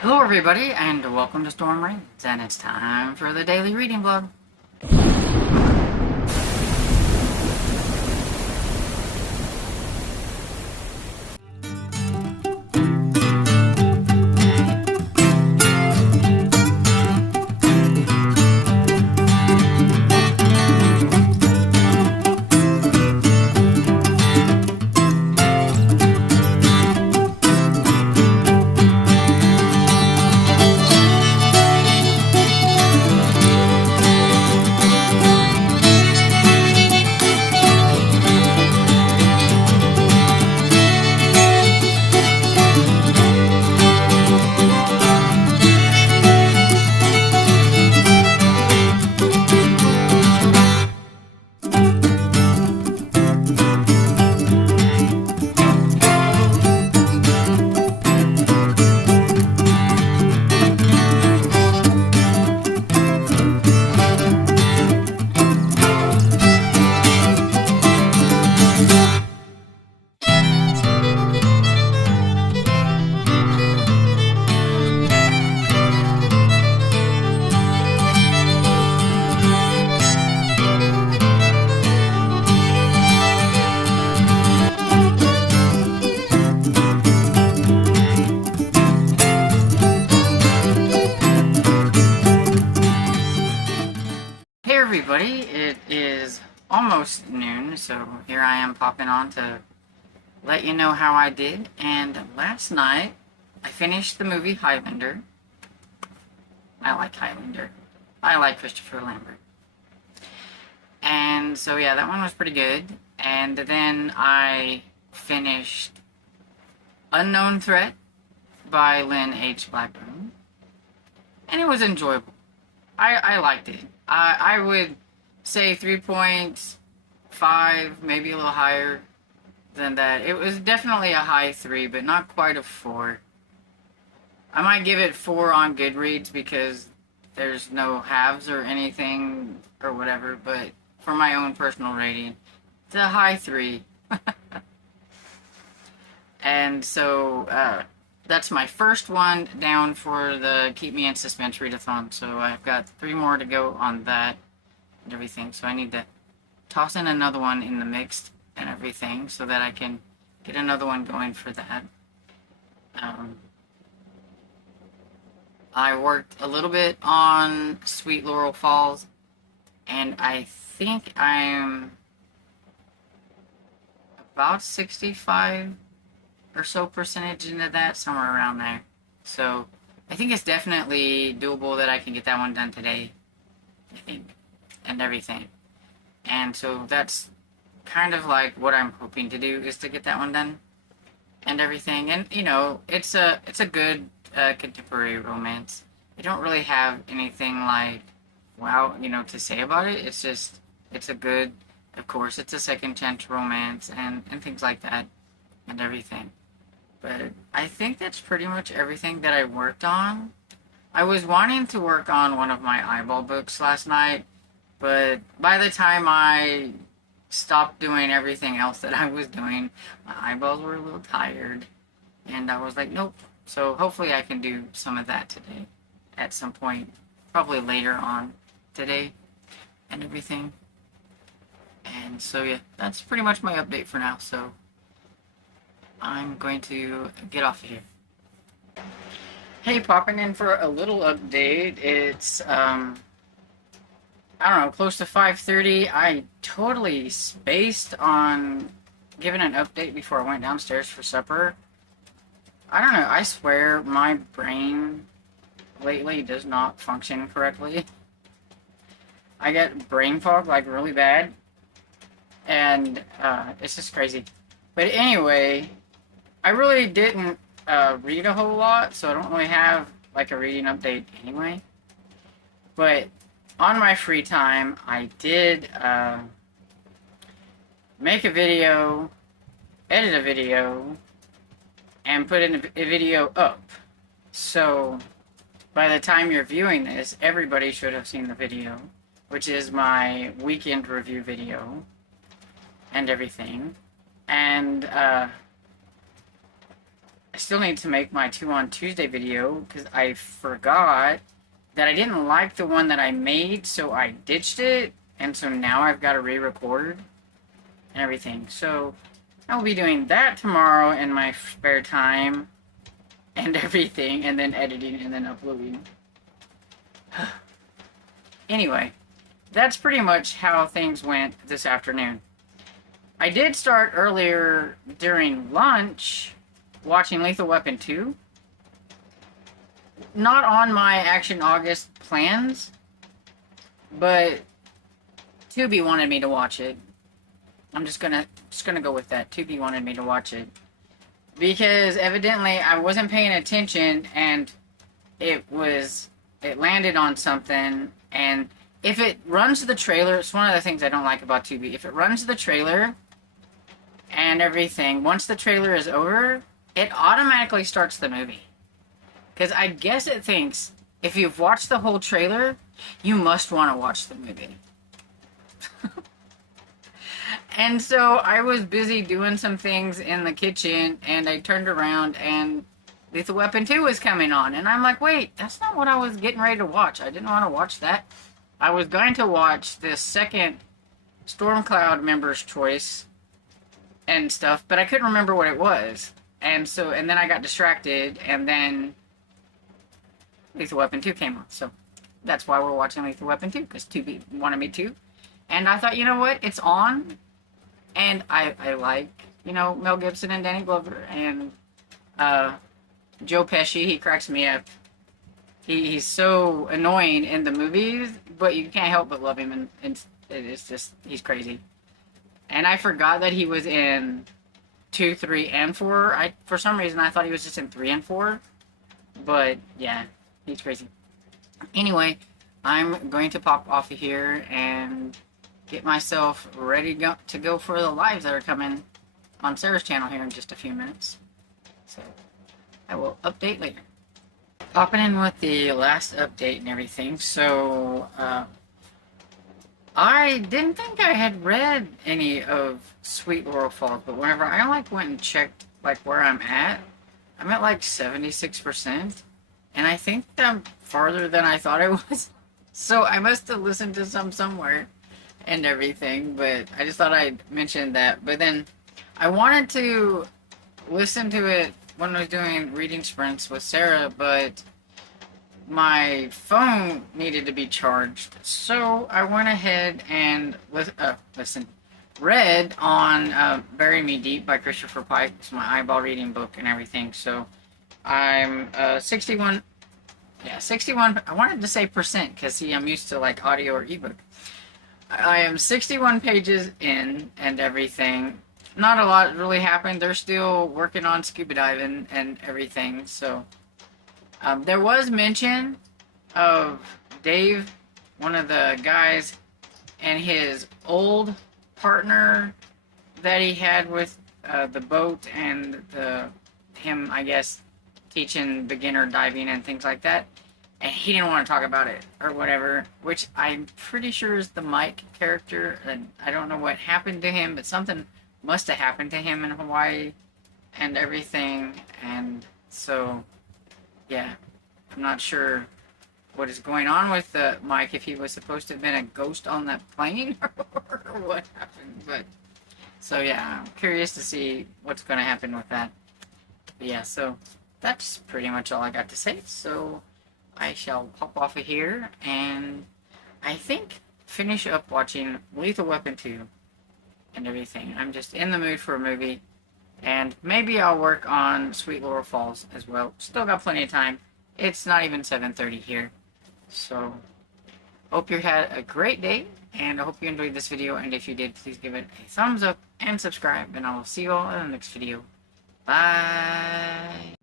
Hello everybody, and welcome to Storm Rains, and it's time for the daily reading vlog. Hey everybody, it is almost noon, so here I am popping on to let you know how I did. And last night, I finished the movie Highlander. I like Highlander. I like Christopher Lambert. And so yeah, that one was pretty good. And then I finished Unknown Threat by Lynn H. Blackburn. And it was enjoyable. I liked it. I would say 3.5, maybe a little higher than that. It was definitely a high 3, but not quite a 4. I might give it 4 on Goodreads because there's no halves or anything or whatever, but for my own personal rating, it's a high 3. And so, that's my first one down for the Keep Me in Suspense readathon. So I've got 3 more to go on that and everything. So I need to toss in another one in the mix and everything so that I can get another one going for that. I worked a little bit on Sweet Laurel Falls, and I think I'm about 65 or so percentage into that, somewhere around there. So I think it's definitely doable that I can get that one done today, I think, and everything. And so that's kind of like what I'm hoping to do, is to get that one done and everything. And you know, it's a good contemporary romance. I don't really have anything like wow, to say about it. It's just, it's a good, of course, it's a second chance romance and things like that and everything. But I think that's pretty much everything that I worked on. I was wanting to work on one of my eyeball books last night, but by the time I stopped doing everything else that I was doing, my eyeballs were a little tired, and I was like, nope. So hopefully I can do some of that today at some point, probably later on today and everything. And so yeah, that's pretty much my update for now. So I'm going to get off of here. Hey, popping in for a little update. It's, I don't know, close to 5:30. I totally spaced on giving an update before I went downstairs for supper. I don't know, I swear my brain lately does not function correctly. I get brain fog, like, really bad. And, it's just crazy. But anyway, I really didn't read a whole lot, so I don't really have like a reading update anyway. But on my free time, I did make a video, edit a video, and put in a video up. So by the time you're viewing this, everybody should have seen the video, which is my weekend review video and everything. And I still need to make my 2 on Tuesday video because I forgot that I didn't like the one that I made, so I ditched it, and so now I've got to re-record and everything. So I will be doing that tomorrow in my spare time and everything, and then editing and then uploading. Anyway, that's pretty much how things went this afternoon. I did start earlier during lunch watching Lethal Weapon 2. Not on my Action August plans, but Tubi wanted me to watch it. I'm just gonna go with that. Tubi wanted me to watch it because evidently I wasn't paying attention, and it landed on something. And if it runs the trailer, it's one of the things I don't like about Tubi. If it runs the trailer and everything, once the trailer is over, it automatically starts the movie. Because I guess it thinks if you've watched the whole trailer, you must want to watch the movie. And so I was busy doing some things in the kitchen, and I turned around and Lethal Weapon 2 was coming on. And I'm like, wait, that's not what I was getting ready to watch. I didn't want to watch that. I was going to watch the second Stormcloud Member's Choice and stuff, but I couldn't remember what it was. And then I got distracted, and then Lethal Weapon 2 came on. So that's why we're watching Lethal Weapon 2, because Tubi wanted me to. And I thought, you know what, it's on. And I like, you know, Mel Gibson and Danny Glover, and Joe Pesci. He cracks me up. He's so annoying in the movies, but you can't help but love him, and it's just, he's crazy. And I forgot that he was in 2, 3, and 4. For some reason, I thought he was just in 3 and 4. But, yeah, he's crazy. Anyway, I'm going to pop off of here and get myself ready to go for the lives that are coming on Sarah's channel here in just a few minutes. So, I will update later. Popping in with the last update and everything. So, I didn't think I had read any of Sweet Laurel Falls, but whenever I went and checked where I'm at like 76%, and I think I'm farther than I thought I was. So I must have listened to somewhere and everything, but I just thought I'd mention that. But then I wanted to listen to it when I was doing reading sprints with Sarah, but my phone needed to be charged, so I went ahead and read on Bury Me Deep by Christopher Pike. It's my eyeball reading book and everything. So I'm 61. Yeah, 61. I wanted to say percent because see, I'm used to audio or ebook. I am 61 pages in and everything. Not a lot really happened. They're still working on scuba diving and everything. So there was mention of Dave, one of the guys, and his old partner that he had with the boat and him, I guess, teaching beginner diving and things like that. And he didn't want to talk about it or whatever, which I'm pretty sure is the Mike character. And I don't know what happened to him, but something must have happened to him in Hawaii and everything. And so, yeah, I'm not sure what is going on with Mike, if he was supposed to have been a ghost on that plane or what happened. But so yeah, I'm curious to see what's going to happen with that. But yeah, so that's pretty much all I got to say. So I shall pop off of here and I think finish up watching Lethal Weapon 2 and everything. I'm just in the mood for a movie, and maybe I'll work on Sweet Laurel Falls as well. Still got plenty of time. It's not even 7:30 here. So, hope you had a great day, and I hope you enjoyed this video, and if you did, please give it a thumbs up and subscribe, and I will see you all in the next video. Bye!